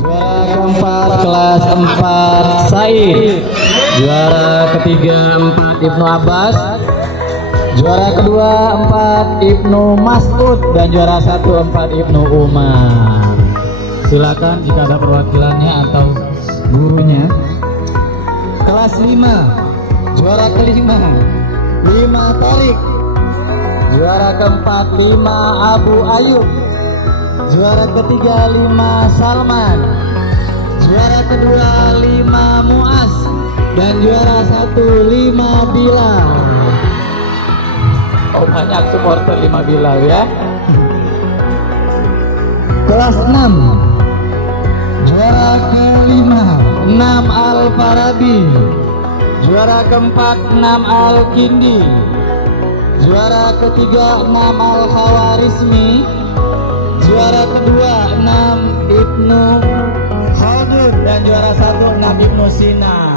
Juara keempat kelas 4 Said. Juara ketiga 4 Ibnu Abbas. Juara kedua 4 Ibnu Mas'ud dan juara 1 4 Ibnu Umar. Silakan jika ada perwakilannya atau gurunya. Kelas 5 juara kelima 5 Tarik. Juara keempat 5 Abu Ayub. Juara ketiga 5 Salman. Juara kedua 5 Muas dan juara 1 5 Bilal. Oh, banyak supporter 5 Bilal ya. Kelas 6 juara kelima 6 Al Farabi. Juara keempat 6 Al Kindi. Juara ketiga 6 Al Khawarizmi. Juara kedua 6 Ibnu Khaldun dan juara 1 6 Ibnu Sina.